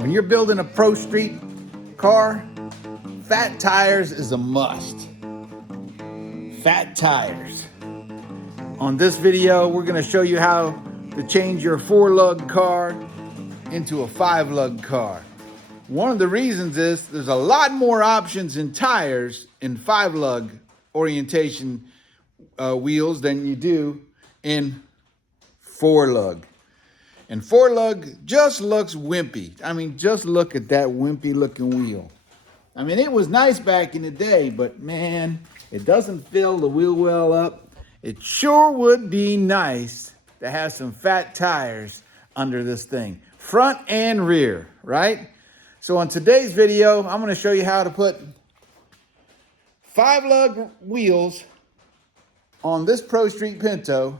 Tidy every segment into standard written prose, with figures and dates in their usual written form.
When you're building a Pro Street car, fat tires is a must. Fat tires. On this video, we're going to show you how to change your 4-lug car into a 5-lug car. One of the reasons is there's a lot more options in tires in 5-lug orientation wheels than you do in 4-lug. And 4-lug just looks wimpy. I mean, just look at that wimpy looking wheel. I mean, it was nice back in the day, but man, it doesn't fill the wheel well up. It sure would be nice to have some fat tires under this thing, front and rear, right? So on today's video, I'm gonna show you how to put 5-lug wheels on this Pro Street Pinto.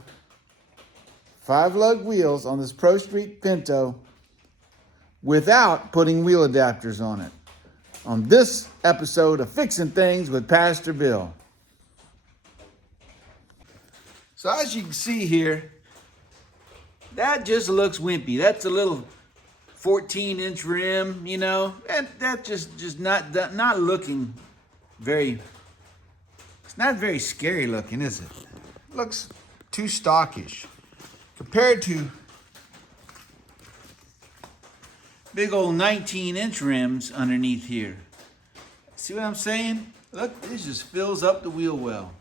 5-lug wheels on this Pro Street Pinto without putting wheel adapters on it. On this episode of Fixing Things with Pastor Bill. So as you can see here, that just looks wimpy. That's a little 14-inch rim, you know, and that just not looking very, it's not very scary looking, is it? It looks too stockish compared to big old 19-inch rims underneath here. See what I'm saying? Look, this just fills up the wheel well.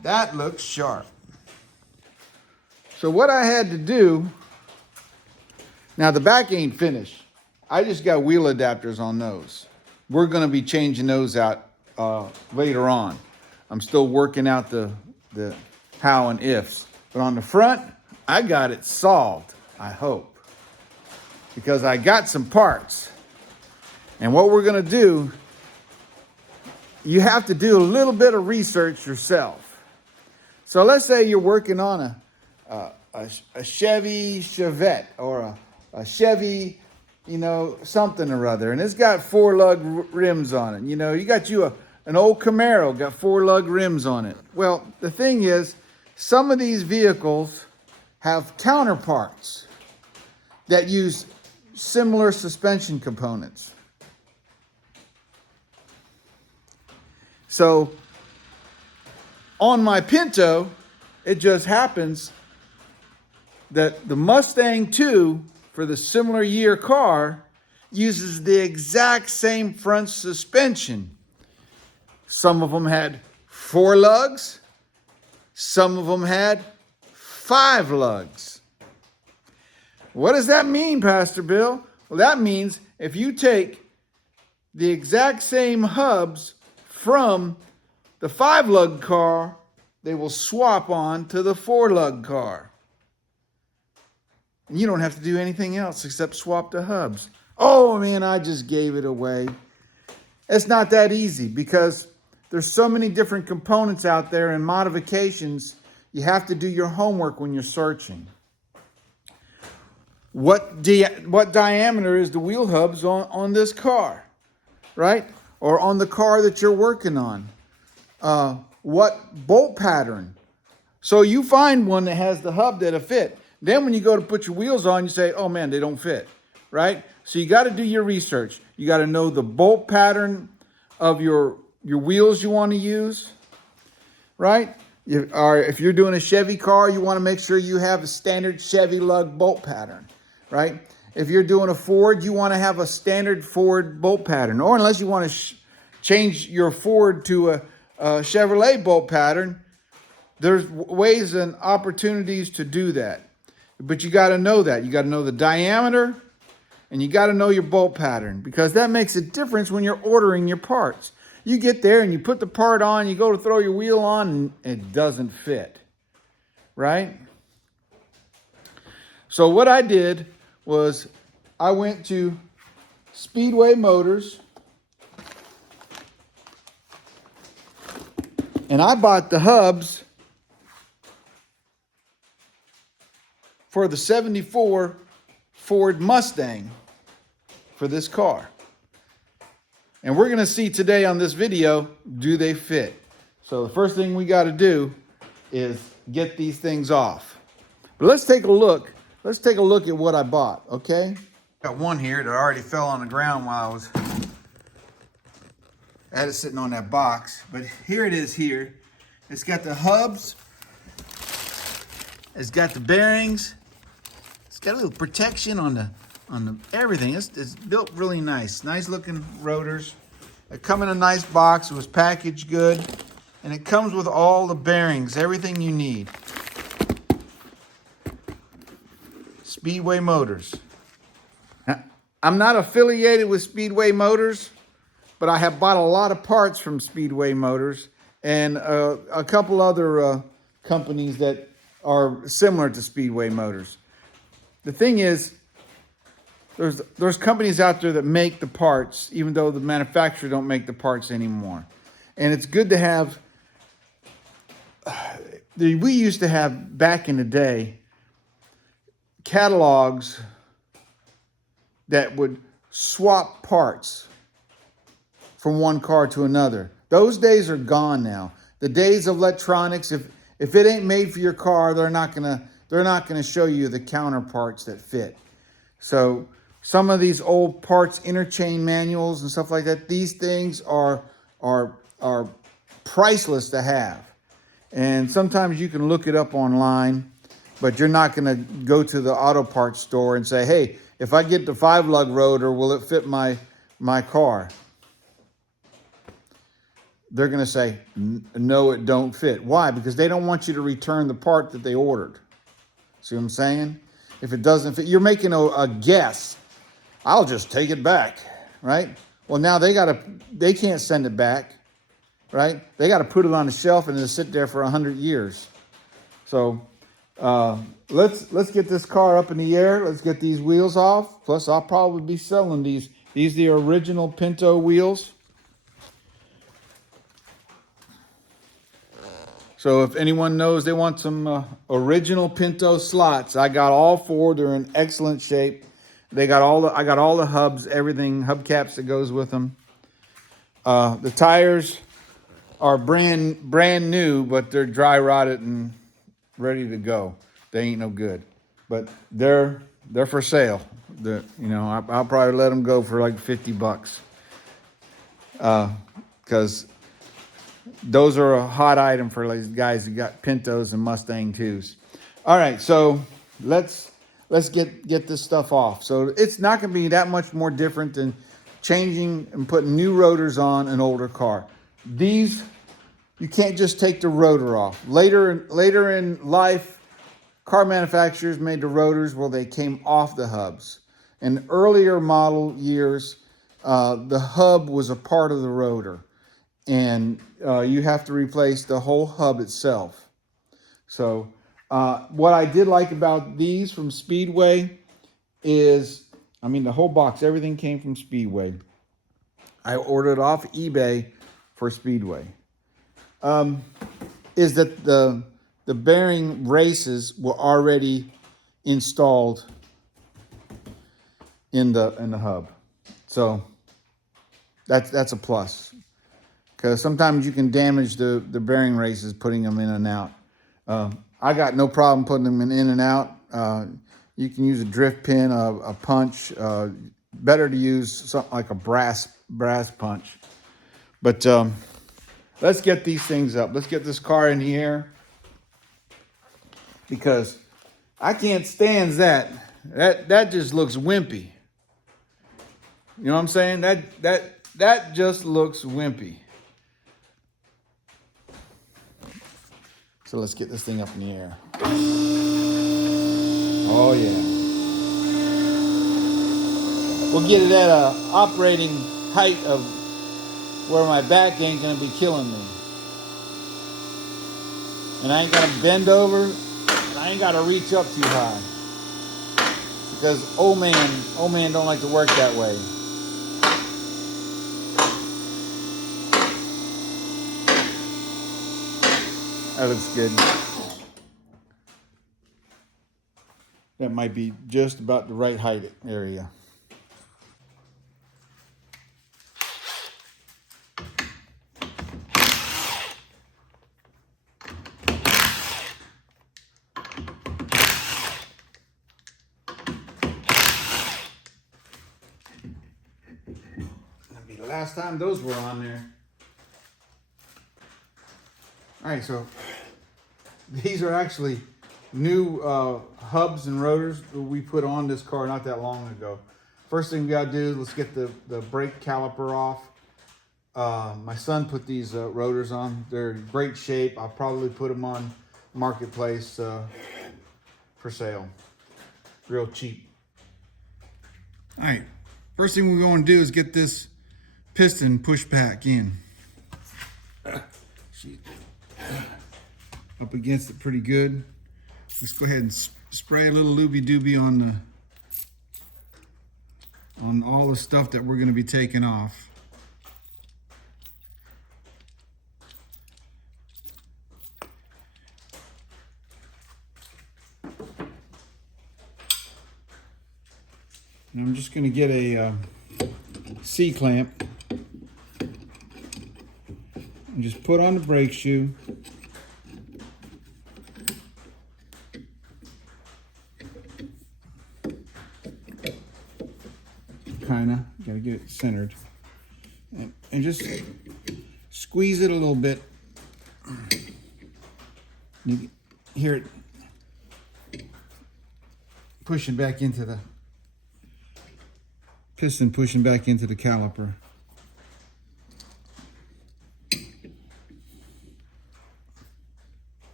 That looks sharp. So what I had to do, now the back ain't finished. I just got wheel adapters on those. We're gonna be changing those out later on. I'm still working out the how and ifs. But on the front, I got it solved, I hope. Because I got some parts. And what we're gonna do, you have to do a little bit of research yourself. So let's say you're working on a Chevy Chevette or a Chevy, you know, something or other, and it's got 4-lug rims on it. You know, you got an old Camaro, got 4-lug rims on it. Well, the thing is, some of these vehicles have counterparts that use similar suspension components. So on my Pinto, it just happens that the Mustang 2 for the similar year car uses the exact same front suspension. Some of them had 4 lugs, some of them had 5 lugs. What does that mean, Pastor Bill? Well, that means if you take the exact same hubs from the 5-lug car, they will swap on to the 4-lug car. And you don't have to do anything else except swap the hubs. Oh man, I just gave it away. It's not that easy because there's so many different components out there and modifications. You have to do your homework when you're searching. What diameter is the wheel hubs on this car, right? Or on the car that you're working on? What bolt pattern? So you find one that has the hub that'll fit. Then when you go to put your wheels on, you say, oh man, they don't fit, right? So you got to do your research. You got to know the bolt pattern of your wheels you want to use, right? If you're doing a Chevy car, you want to make sure you have a standard Chevy lug bolt pattern, right? If you're doing a Ford, you want to have a standard Ford bolt pattern. Or unless you want to change your Ford to a Chevrolet bolt pattern, there's ways and opportunities to do that. But you got to know that. You got to know the diameter and you got to know your bolt pattern because that makes a difference when you're ordering your parts. You get there and you put the part on, you go to throw your wheel on and it doesn't fit, right? So what I did was I went to Speedway Motors and I bought the hubs for the 74 Ford Mustang for this car. And we're going to see today on this video, do they fit? So the first thing we got to do is get these things off. But let's take a look. Let's take a look at what I bought, okay? Got one here that already fell on the ground while I had it sitting on that box. But here it is here. It's got the hubs. It's got the bearings. It's got a little protection on the everything. It's built really nice. Nice looking rotors. It come in a nice box. It was packaged good. And it comes with all the bearings, everything you need. Speedway Motors. Now, I'm not affiliated with Speedway Motors, but I have bought a lot of parts from Speedway Motors and a couple other companies that are similar to Speedway Motors. The thing is, there's companies out there that make the parts, even though the manufacturer don't make the parts anymore. And it's good to have, we used to have, back in the day, catalogs that would swap parts from one car to another. Those days are gone now. The days of electronics, if it ain't made for your car, they're not gonna show you the counterparts that fit. So some of these old parts interchain manuals and stuff like that, these things are priceless to have. And sometimes you can look it up online, but you're not gonna go to the auto parts store and say, hey, if I get the 5-lug rotor, will it fit my car? They're going to say, no, it don't fit. Why? Because they don't want you to return the part that they ordered. See what I'm saying? If it doesn't fit, you're making a guess. I'll just take it back, right? Well, now they can't send it back, right? They got to put it on the shelf and it'll sit there for 100 years. So let's get this car up in the air. Let's get these wheels off. Plus, I'll probably be selling these. These are the original Pinto wheels. So if anyone knows they want some original Pinto slots, I got all 4. They're in excellent shape. I got all the hubs, everything, hubcaps that goes with them. The tires are brand new, but they're dry rotted and ready to go. They ain't no good, but they're for sale. I'll probably let them go for like $50, because those are a hot item for these guys who got Pintos and Mustang 2s. All right, so let's get this stuff off. So it's not going to be that much more different than changing and putting new rotors on an older car. These, you can't just take the rotor off. Later in life, car manufacturers made the rotors where they came off the hubs. In earlier model years, the hub was a part of the rotor. And you have to replace the whole hub itself. So what I did like about these from Speedway is, the whole box, everything came from Speedway. I ordered off eBay for Speedway. Is that the bearing races were already installed in the hub. So that's a plus. Because sometimes you can damage the bearing races putting them in and out. I got no problem putting them in and out. You can use a drift pin, a punch. Better to use something like a brass punch. But let's get these things up. Let's get this car in the air. Because I can't stand that. That just looks wimpy. You know what I'm saying? That just looks wimpy. So let's get this thing up in the air. Oh yeah. We'll get it at a operating height of where my back ain't gonna be killing me. And I ain't gotta bend over, and I ain't gotta reach up too high. Because old man don't like to work that way. That looks good. That might be just about the right height area. the last time those were on there. All right, so these are actually new hubs and rotors that we put on this car not that long ago. First thing we gotta do is let's get the brake caliper off. My son put these rotors on. They're in great shape. I'll probably put them on Marketplace for sale. Real cheap. All right, first thing we're going to do is get this piston pushed back in. Up against it pretty good. Let's go ahead and spray a little looby-dooby on all the stuff that we're going to be taking off. And I'm just going to get a C-clamp and just put on the brake shoe. Kinda, gotta get it centered. And just squeeze it a little bit. You can hear it pushing back into the piston, pushing back into the caliper.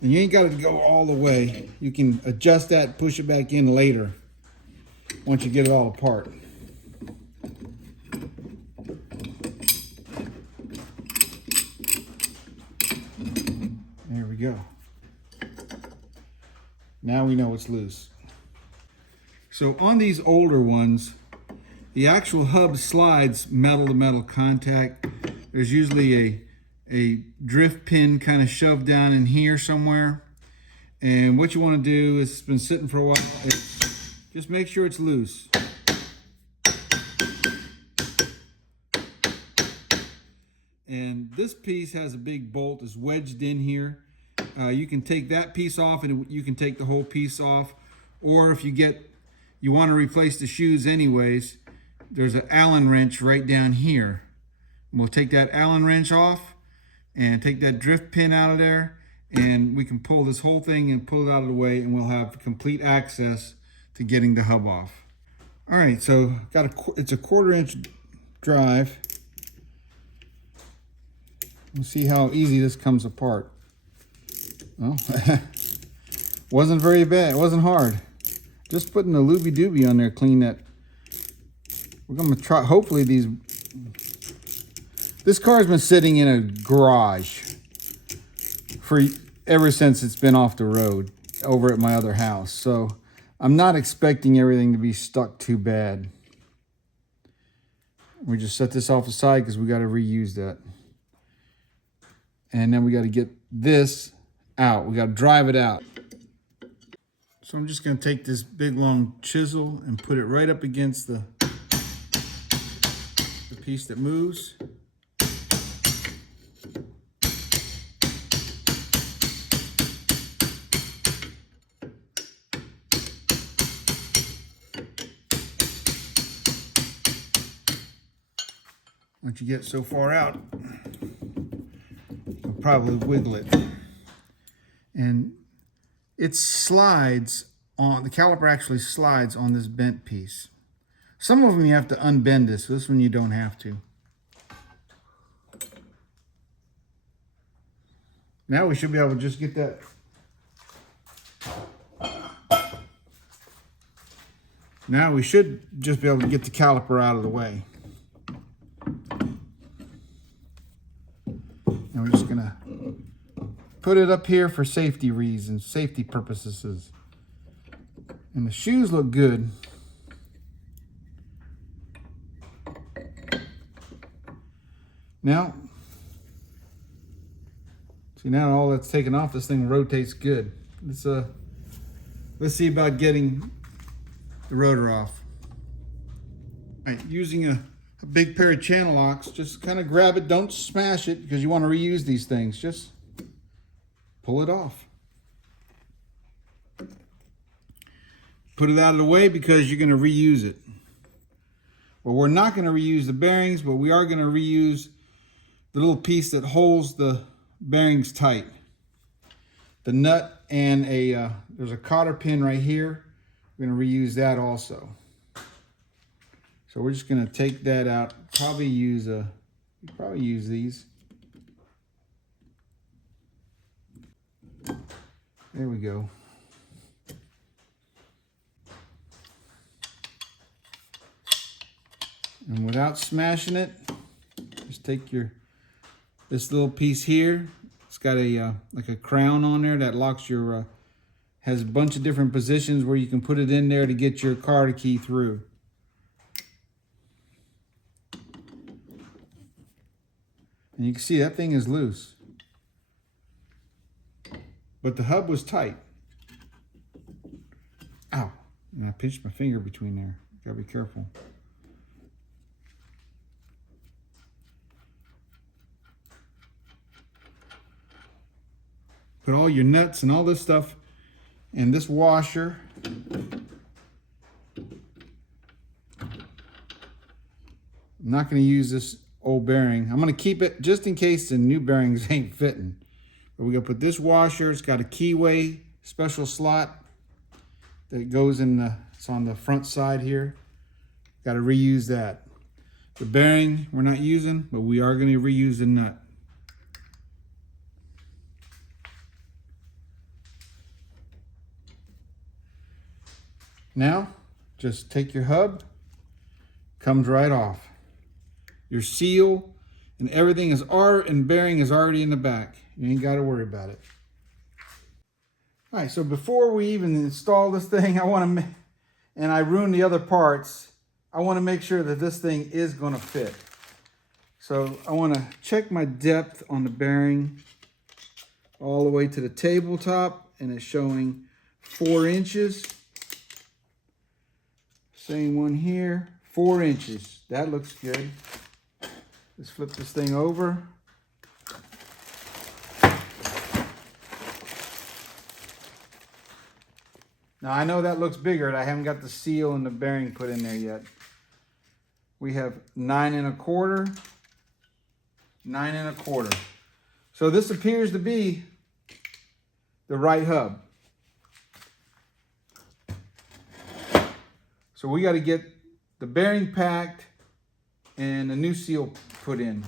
And you ain't got to go all the way. You can adjust that, push it back in later once you get it all apart. There we go. Now we know it's loose. So on these older ones, the actual hub slides metal to metal contact. There's usually a drift pin kind of shoved down in here somewhere. And what you want to do is, it's been sitting for a while, just make sure it's loose. And this piece has a big bolt, it's wedged in here. You can take that piece off and you can take the whole piece off. Or if you want to replace the shoes anyways, there's an Allen wrench right down here. And we'll take that Allen wrench off and take that drift pin out of there, and we can pull this whole thing and pull it out of the way, and we'll have complete access to getting the hub off. All right, so it's a 1/4 inch drive. We'll see how easy this comes apart. Well, wasn't very bad, it wasn't hard. Just putting the looby-dooby on there, clean that. We're gonna try, hopefully this car's been sitting in a garage ever since it's been off the road over at my other house. So I'm not expecting everything to be stuck too bad. We just set this off the side because we got to reuse that. And then we got to get this out. We got to drive it out. So I'm just going to take this big long chisel and put it right up against the piece that moves. Once you get so far out, you'll probably wiggle it. And it slides on, the caliper actually slides on this bent piece. Some of them you have to unbend this one you don't have to. Now we should be able to just get that. Now we should just be able to get the caliper out of the way. And we're just gonna put it up here for safety reasons, safety purposes. And the shoes look good. Now, see, now all that's taken off, this thing rotates good. Let's see about getting the rotor off. All right, using a big pair of channel locks, just kind of grab it, don't smash it because you want to reuse these things. Just pull it off. Put it out of the way because you're going to reuse it. Well, we're not going to reuse the bearings, but we are going to reuse the little piece that holds the bearings tight. The nut and there's a cotter pin right here. We're going to reuse that also. So we're just going to take that out. Probably use these. There we go. And without smashing it, just take this little piece here. It's got a like a crown on there that locks your has a bunch of different positions where you can put it in there to get your car key through. And you can see that thing is loose. But the hub was tight. Ow. And I pinched my finger between there. Gotta be careful. Put all your nuts and all this stuff in this washer. I'm not going to use this old bearing. I'm going to keep it just in case the new bearings ain't fitting. But we're going to put this washer. It's got a keyway special slot that goes in it's on the front side here. Got to reuse that. The bearing we're not using, but we are going to reuse the nut. Now, just take your hub, comes right off. Your seal and everything is bearing is already in the back. You ain't got to worry about it. All right, so before we even install this thing, and I ruin the other parts, I want to make sure that this thing is going to fit. So I want to check my depth on the bearing all the way to the tabletop, and it's showing 4 inches. Same one here, 4 inches. That looks good. Let's flip this thing over. Now I know that looks bigger, and I haven't got the seal and the bearing put in there yet. We have 9 1/4, 9 1/4. So this appears to be the right hub. So we got to get the bearing packed and a new seal put in.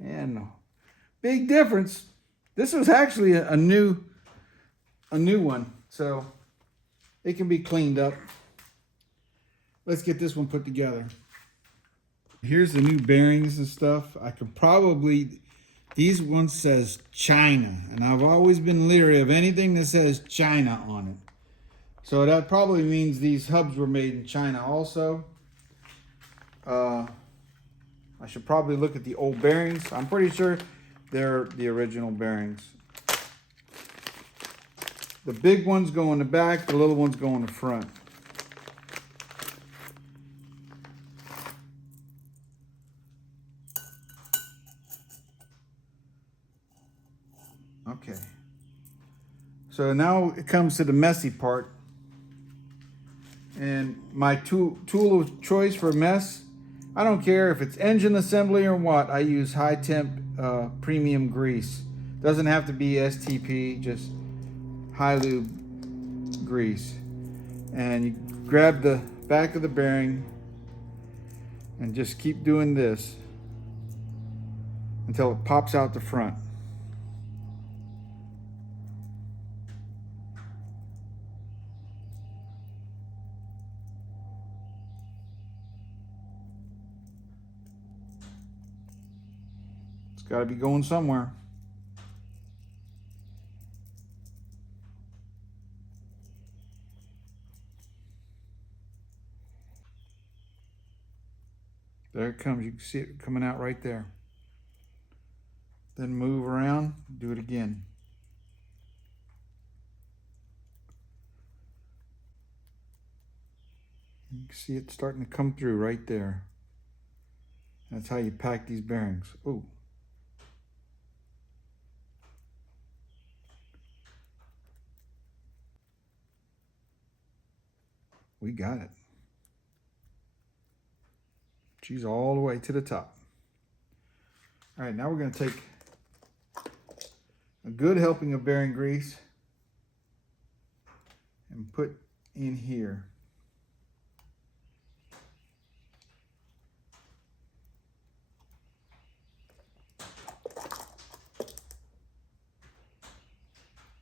And no big difference. This was actually a new one, so it can be cleaned up. Let's get this one put together. Here's the new bearings and stuff. I could probably, these ones says China, and I've always been leery of anything that says China on it. So that probably means these hubs were made in China also. I should probably look at the old bearings. I'm pretty sure they're the original bearings. The big ones go in the back, the little ones go in the front. Okay. So now it comes to the messy part. And my tool of choice for mess, I don't care if it's engine assembly or what, I use high temp premium grease. Doesn't have to be STP, just high lube grease. And you grab the back of the bearing and just keep doing this until it pops out the front. It's got to be going somewhere. There it comes. You can see it coming out right there. Then move around, do it again. You can see it starting to come through right there. That's how you pack these bearings. Ooh. We got it. She's all the way to the top. All right, now we're going to take a good helping of bearing grease and put in here.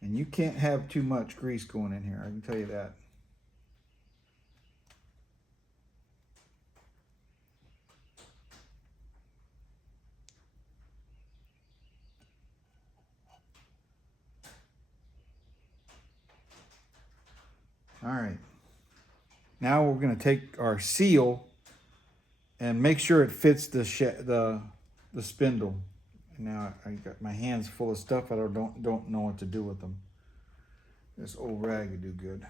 And you can't have too much grease going in here, I can tell you that. All right. Now we're going to take our seal and make sure it fits the spindle. Now I got my hands full of stuff. I don't know what to do with them. This old rag would do good.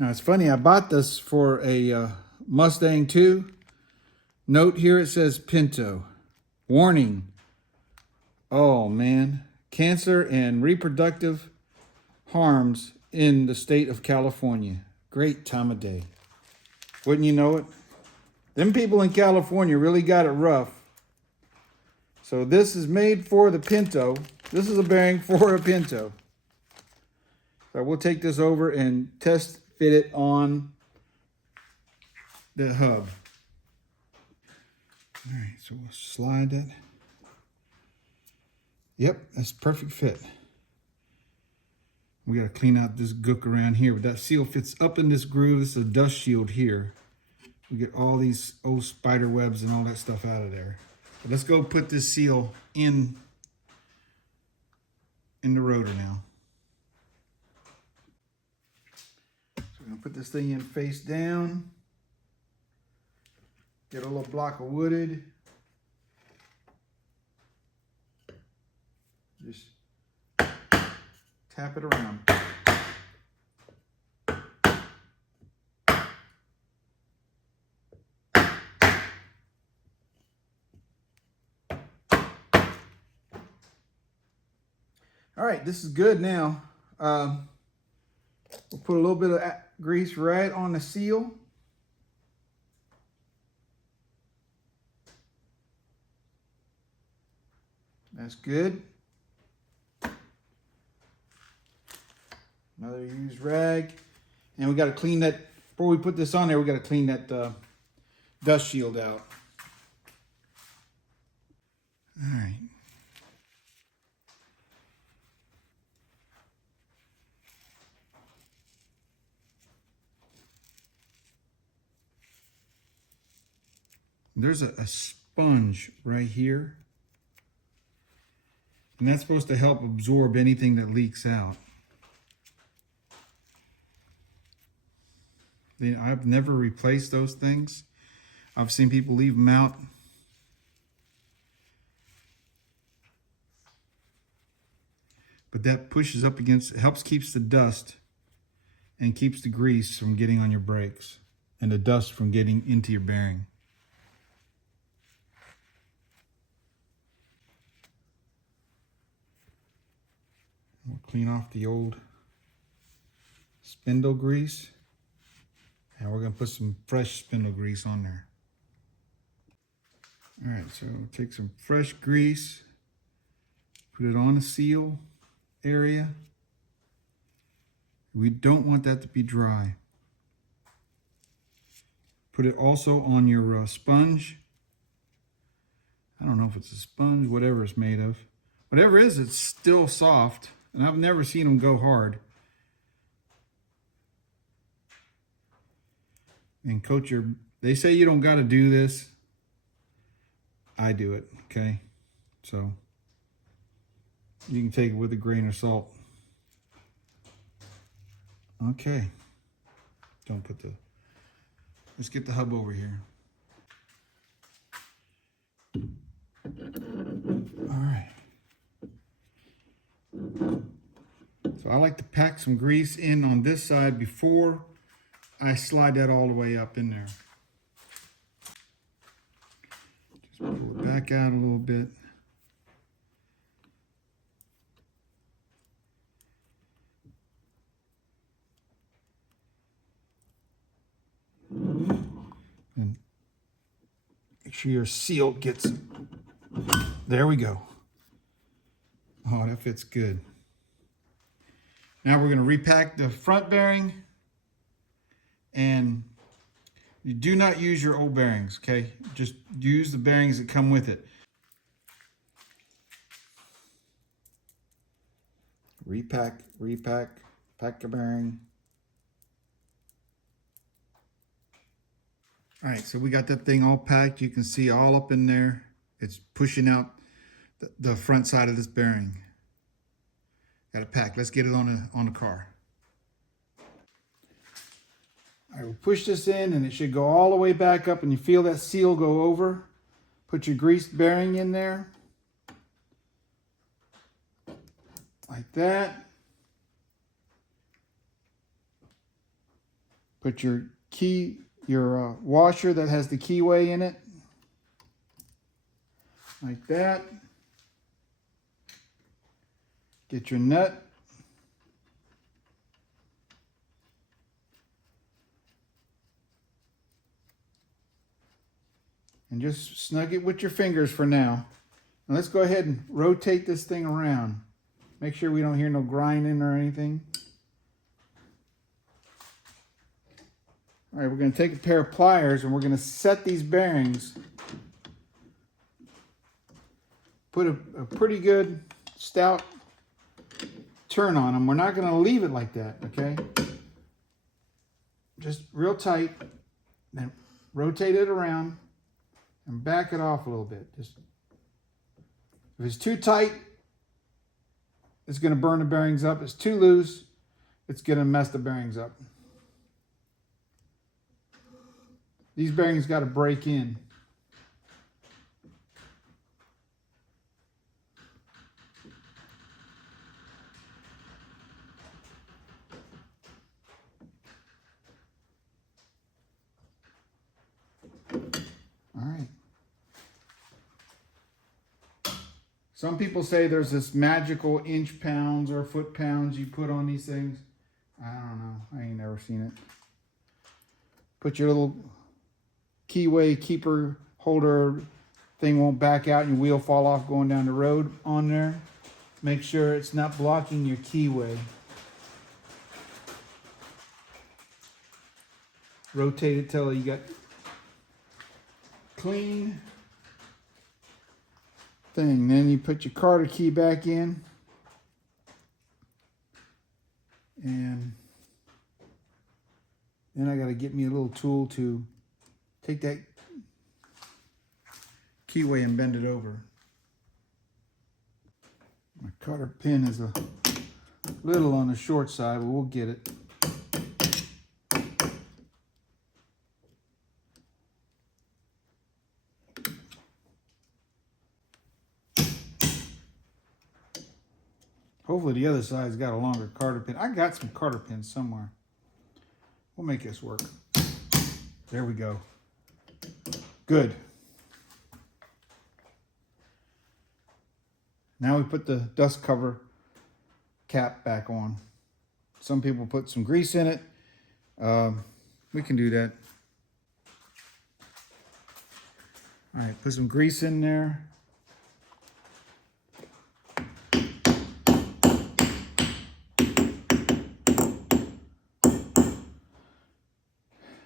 Now it's funny, I bought this for a Mustang 2. Note here it says Pinto. Warning. Oh man. Cancer and reproductive harms in the state of California. Great time of day. Wouldn't you know it? Them people in California really got it rough. So this is made for the Pinto. This is a bearing for a Pinto. So we'll take this over and test fit it on the hub. All right, so we'll slide that. Yep, that's perfect fit. We got to clean out this gook around here, but that seal fits up in this groove. This is a dust shield here. We get all these old spider webs and all that stuff out of there. But let's go put this seal in the rotor now. So we're going to put this thing in face down. Get a little block of wooded. Just tap it around. All right, this is good now. We'll put a little bit of grease right on the seal. That's good. Another used rag. And we got to clean that, before we put this on there, we got to clean that dust shield out. All right. There's a sponge right here. And that's supposed to help absorb anything that leaks out. I've never replaced those things. I've seen people leave them out. But that pushes up against, it helps keeps the dust and keeps the grease from getting on your brakes and the dust from getting into your bearing. We'll clean off the old spindle grease. And we're going to put some fresh spindle grease on there. All right, so take some fresh grease, put it on the seal area. We don't want that to be dry. Put it also on your sponge. I don't know if it's a sponge, whatever it's made of. Whatever it is, it's still soft, and I've never seen them go hard. And coat your, they say you don't got to do this. I do it, okay? So you can take it with a grain of salt. Okay. Don't put the, let's get the hub over here. All right. So I like to pack some grease in on this side before I slide that all the way up in there. Just pull it back out a little bit. sure your seal gets, there we go. Oh, that fits good. Now we're going to repack the front bearing, and you do not use your old bearings, okay? Just use the bearings that come with it. Repack, pack your bearing. All right, so we got that thing all packed. You can see all up in there. It's pushing out the front side of this bearing. Got it packed. Let's get it on the car. All right, we'll push this in and it should go all the way back up, and you feel that seal go over. Put your greased bearing in there. Like that. Put your washer that has the keyway in it. Like that. Get your nut. And just snug it with your fingers for now. And let's go ahead and rotate this thing around. Make sure we don't hear no grinding or anything. All right, we're going to take a pair of pliers and we're going to set these bearings. Put a pretty good stout turn on them. We're not going to leave it like that, okay? Just real tight. Then rotate it around and back it off a little bit. Just if it's too tight, it's going to burn the bearings up. If it's too loose, it's going to mess the bearings up. These bearings got to break in. All right. Some people say there's this magical inch pounds or foot pounds you put on these things. I don't know. I ain't never seen it. Put your little keyway keeper holder thing won't back out and your wheel fall off going down the road on there. Make sure it's not blocking your keyway. Rotate it till you got clean thing. Then you put your Carter key back in, and then I got to get me a little tool to take that keyway and bend it over. My Carter pin is a little on the short side, but we'll get it. Hopefully the other side's got a longer Carter pin. I got some Carter pins somewhere. We'll make this work. There we go. Good. Now we put the dust cover cap back on. Some people put some grease in it. We can do that. All right, put some grease in there.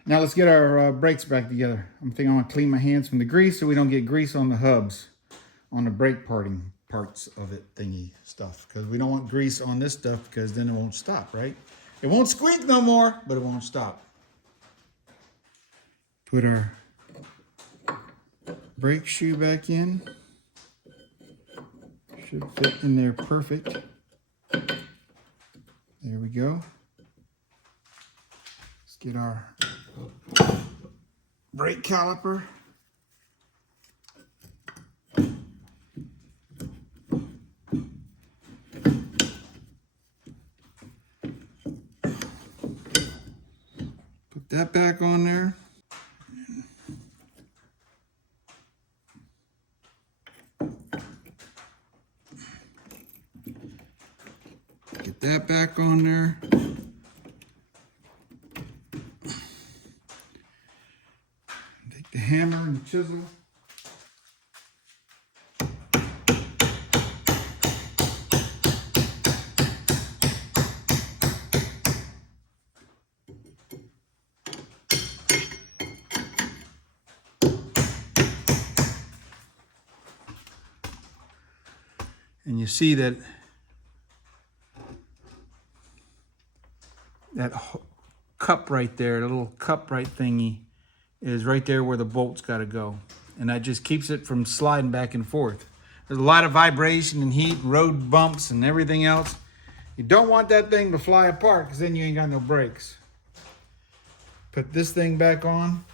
Now let's get our brakes back together. I'm thinking I want to clean my hands from the grease so we don't get grease on the hubs, on the brake parts of it thingy stuff. Because we don't want grease on this stuff because then it won't stop, right? It won't squeak no more, but it won't stop. Put our brake shoe back in. Should fit in there perfect. There we go. Let's get our brake caliper. Put that back on there. Get that back on there. Take the hammer and the chisel. And you see that cup right there, the little cup right thingy is right there where the bolt's got to go. And that just keeps it from sliding back and forth. There's a lot of vibration and heat, road bumps and everything else. You don't want that thing to fly apart because then you ain't got no brakes. Put this thing back on.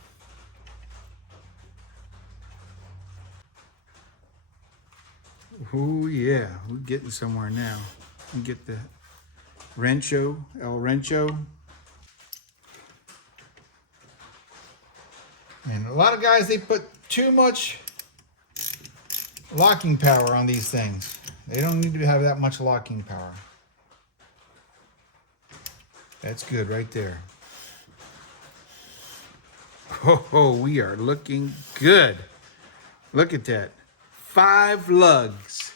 Oh yeah, we're getting somewhere now. We get the El Wrencho. And a lot of guys, they put too much locking power on these things. They don't need to have that much locking power. That's good right there. Oh, we are looking good. Look at that. 5 lugs.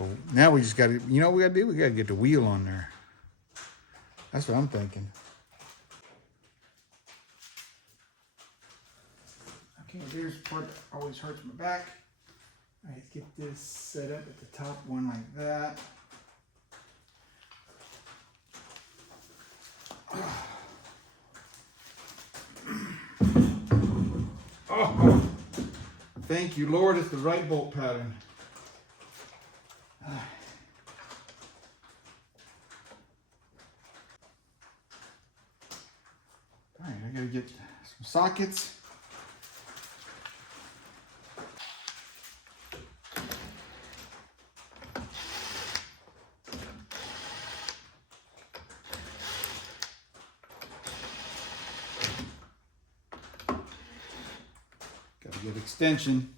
Oh, now we just got to, you know what we got to do? We got to get the wheel on there. That's what I'm thinking. Okay, here's the part that always hurts my back. All right, let's get this set up at the top one like that. Oh, thank you, Lord, it's the right bolt pattern. All right, I gotta get some sockets. Gotta get extension.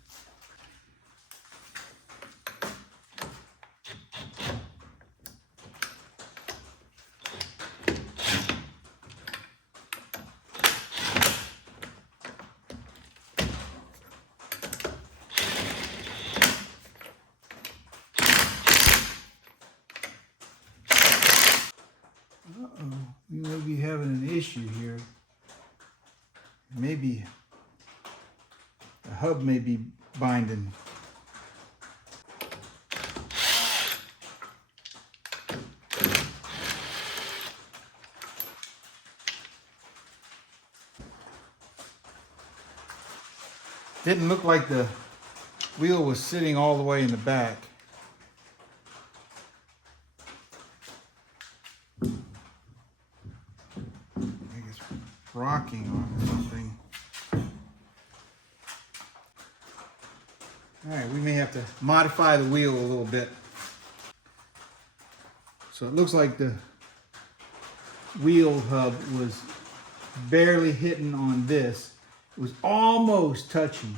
We may be having an issue here. Maybe the hub may be binding. Didn't look like the wheel was sitting all the way in the back. Rocking on or something. All right, we may have to modify the wheel a little bit. So it looks like the wheel hub was barely hitting on this. It was almost touching.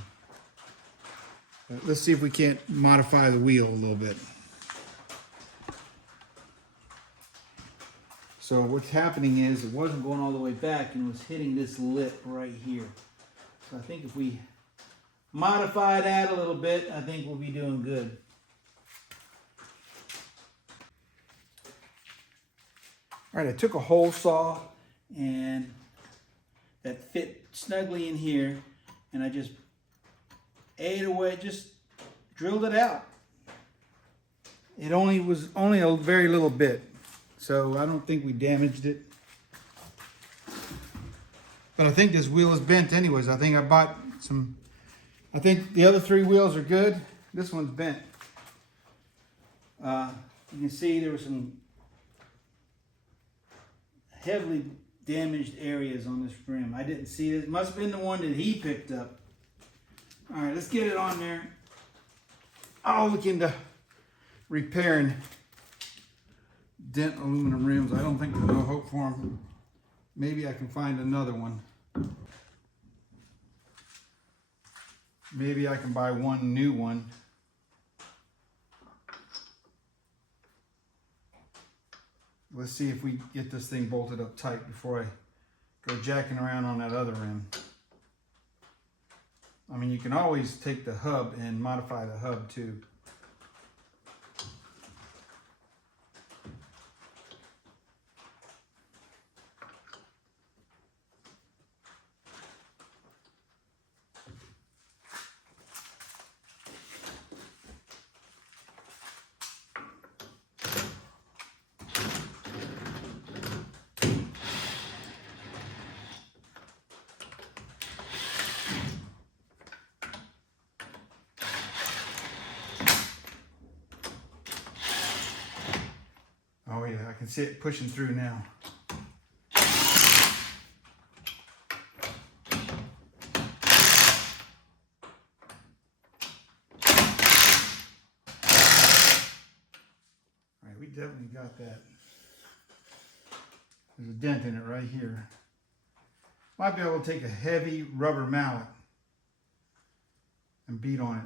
But let's see if we can't modify the wheel a little bit. So what's happening is it wasn't going all the way back and it was hitting this lip right here. So I think if we modify that a little bit, I think we'll be doing good. All right, I took a hole saw and that fit snugly in here and I just ate away, just drilled it out. It was only a very little bit. So I don't think we damaged it. But I think this wheel is bent anyways. I think I bought some, I think the other 3 wheels are good. This one's bent. You can see there were some heavily damaged areas on this rim. I didn't see it. It must have been the one that he picked up. All right, let's get it on there. I'll look into repairing dent aluminum rims. I don't think there's no hope for them. Maybe I can find another one. Maybe I can buy one new one. Let's see if we get this thing bolted up tight before I go jacking around on that other rim. I mean, you can always take the hub and modify the hub too. can see it pushing through now. All right, we definitely got that. There's a dent in it right here. Might be able to take a heavy rubber mallet and beat on it.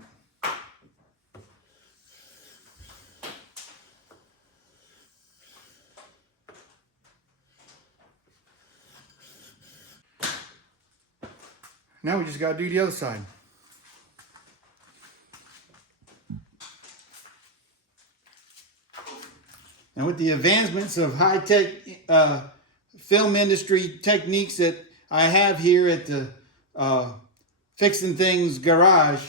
Now we just got to do the other side. And with the advancements of high-tech film industry techniques that I have here at the Fixing Things garage,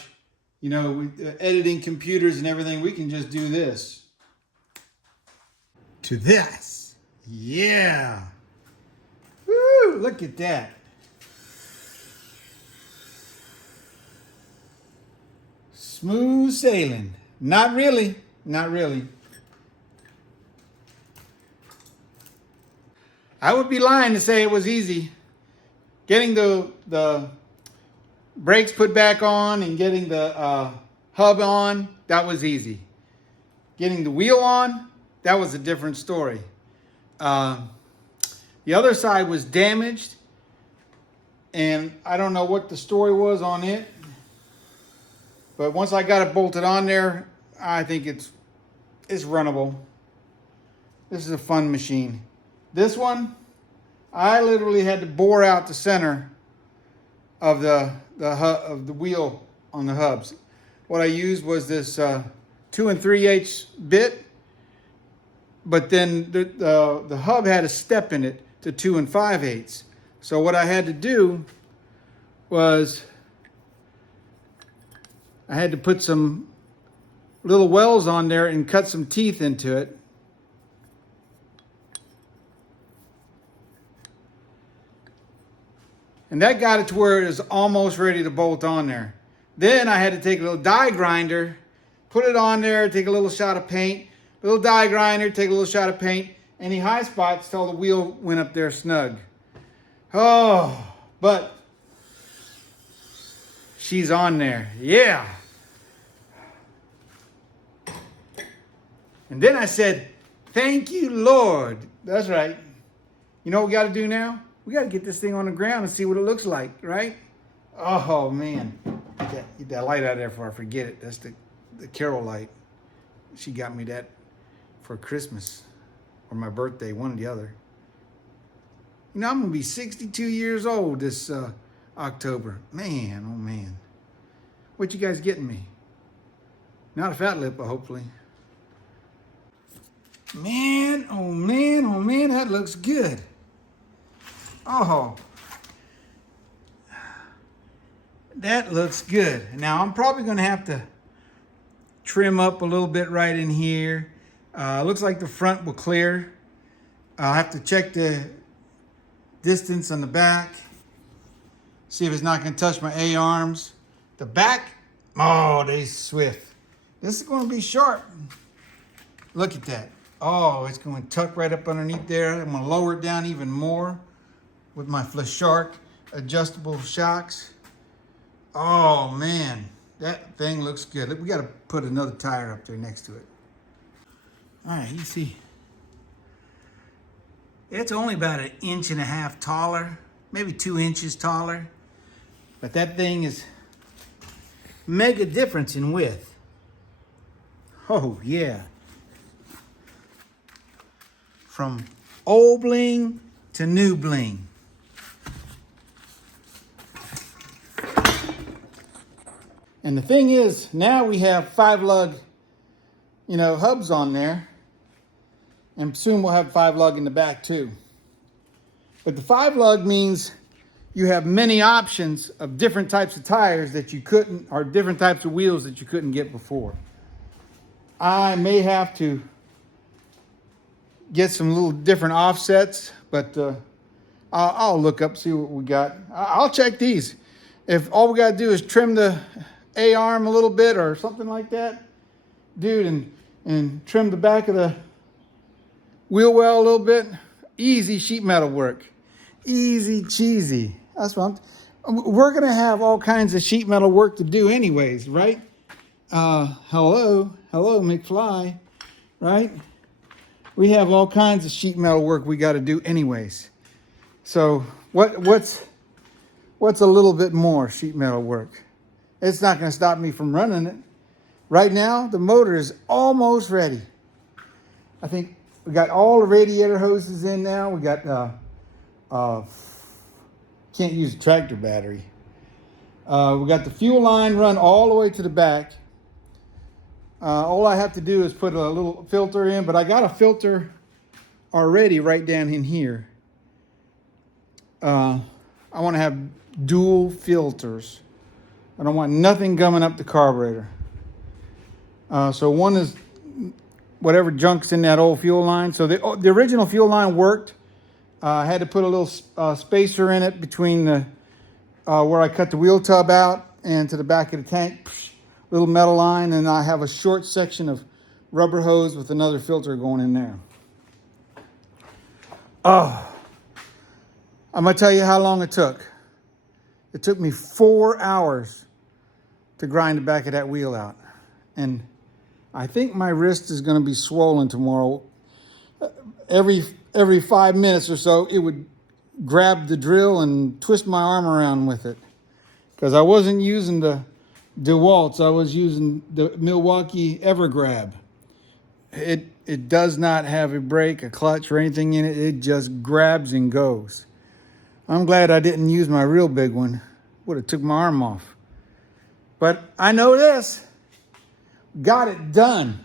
you know, with editing computers and everything, we can just do this. To this. Yeah. Woo, look at that. Smooth sailing. Not really. Not really. I would be lying to say it was easy. Getting the brakes put back on and getting the hub on, that was easy. Getting the wheel on, that was a different story. The other side was damaged, and I don't know what the story was on it. But once I got it bolted on there, I think it's runnable. This is a fun machine. This one, I literally had to bore out the center of the wheel on the hubs. What I used was this 2 3/8 bit, but then the hub had a step in it to 2 5/8. So what I had to do was I had to put some little wells on there and cut some teeth into it. And that got it to where it was almost ready to bolt on there. Then I had to take a little die grinder, put it on there, take a little shot of paint, little die grinder, take a little shot of paint, any high spots till the wheel went up there snug. Oh, but she's on there, yeah. And then I said, thank you, Lord. That's right. You know what we got to do now? We got to get this thing on the ground and see what it looks like, right? Oh, man. Get that light out of there before I forget it. That's the Carol light. She got me that for Christmas or my birthday, one or the other. You know, I'm going to be 62 years old this October. Man, oh, man. What you guys getting me? Not a fat lip, hopefully. Man, oh, man, oh, man, that looks good. Oh, that looks good. Now, I'm probably going to have to trim up a little bit right in here. Looks like the front will clear. I'll have to check the distance on the back. See if it's not going to touch my A-arms. The back, oh, they swift. This is going to be sharp. Look at that. Oh, it's going to tuck right up underneath there. I'm going to lower it down even more with my Flashark adjustable shocks. Oh, man. That thing looks good. Look, we got to put another tire up there next to it. All right, you see. It's only about 1.5 inches taller, maybe 2 inches taller. But that thing is mega difference in width. Oh, yeah. From old bling to new bling. And the thing is, now we have 5 lug, hubs on there. And soon we'll have 5 lug in the back too. But the 5 lug means you have many options of different types of tires that you couldn't, or different types of wheels that you couldn't get before. I may have to get some little different offsets, but I'll look up, see what we got. I'll check these. If all we got to do is trim the A-arm a little bit or something like that, dude, and trim the back of the wheel well a little bit. Easy sheet metal work. Easy cheesy. That's what we're going to have all kinds of sheet metal work to do anyways, right? Hello, McFly, right? We have all kinds of sheet metal work we got to do anyways. So what's a little bit more sheet metal work? It's not going to stop me from running it. Right now, the motor is almost ready. I think we got all the radiator hoses in now. We got, can't use a tractor battery. We got the fuel line run all the way to the back. All I have to do is put a little filter in, but I got a filter already right down in here. I want to have dual filters. I don't want nothing gumming up the carburetor. So one is whatever junk's in that old fuel line. So the original fuel line worked. I had to put a little spacer in it between the where I cut the wheel tub out and to the back of the tank. Little metal line, and I have a short section of rubber hose with another filter going in there. Oh, I'm gonna tell you how long it took. It took me 4 hours to grind the back of that wheel out. And I think my wrist is gonna be swollen tomorrow. Every 5 minutes or so, it would grab the drill and twist my arm around with it. Because I wasn't using the DeWalt's, I was using the Milwaukee Evergrab. It does not have a brake, a clutch, or anything in it. It just grabs and goes. I'm glad I didn't use my real big one. Would have took my arm off. But I know this. Got it done.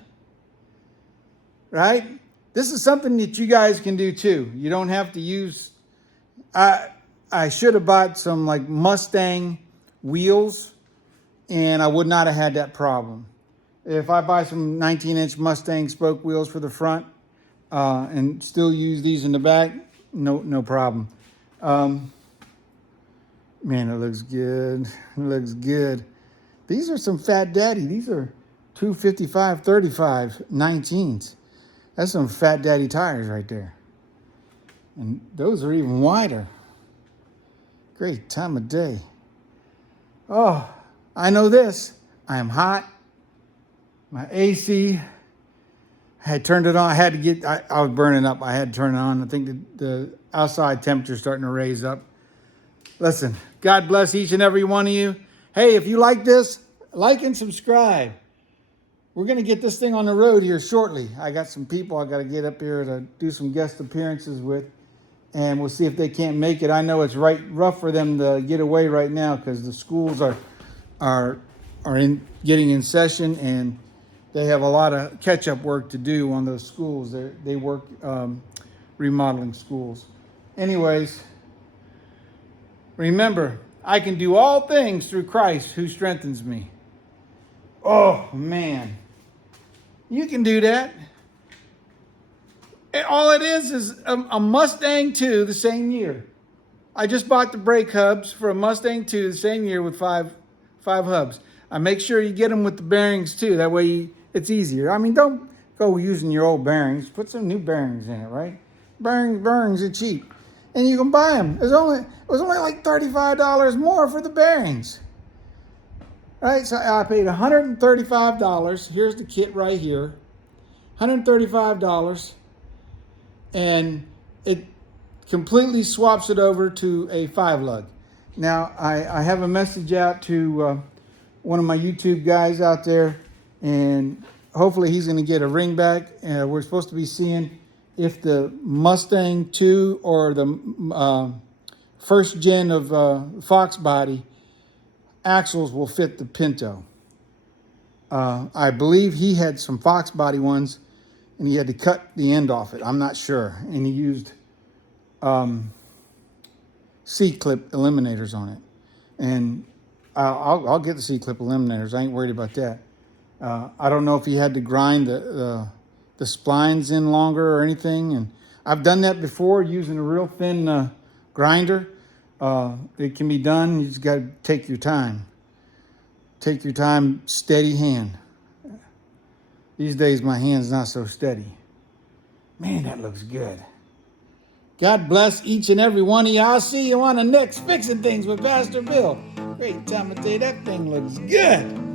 Right? This is something that you guys can do too. You don't have to use... I should have bought some like Mustang wheels, and I would not have had that problem. If I buy some 19-inch Mustang spoke wheels for the front and still use these in the back, no problem. Man, it looks good. It looks good. These are some Fat Daddy. These are 255/35 19s. That's some Fat Daddy tires right there. And those are even wider. Great time of day. Oh, I know this. I am hot. My AC, I had turned it on. I was burning up. I had to turn it on. I think the outside temperature is starting to raise up. Listen, God bless each and every one of you. Hey, if you like this, like and subscribe. We're going to get this thing on the road here shortly. I got some people I got to get up here to do some guest appearances with, and we'll see if they can't make it. I know it's rough for them to get away right now because the schools are getting in session, and they have a lot of catch-up work to do on those schools. They work remodeling schools. Anyways, remember, I can do all things through Christ who strengthens me. Oh, man. You can do that. All it is a Mustang 2 the same year. I just bought the brake hubs for a Mustang 2 the same year with five hubs. I make sure you get them with the bearings too. That way it's easier. I mean, don't go using your old bearings. Put some new bearings in it, right? Bearings are cheap. And you can buy them. It was only like $35 more for the bearings. Right, so I paid $135. Here's the kit right here. $135. And it completely swaps it over to a 5-lug. Now, I have a message out to one of my YouTube guys out there, and hopefully he's going to get a ring back. We're supposed to be seeing if the Mustang 2 or the first gen of Fox body axles will fit the Pinto. I believe he had some Fox body ones, and he had to cut the end off it. I'm not sure. And he used C-clip eliminators on it. And I'll get the C-clip eliminators. I ain't worried about that. I don't know if he had to grind the splines in longer or anything. And I've done that before using a real thin grinder. It can be done. You just got to take your time. Take your time, steady hand. These days, my hand's not so steady. Man, that looks good. God bless each and every one of y'all. I'll see you on the next Fixing Things with Pastor Bill. Great time to tell you, that thing looks good.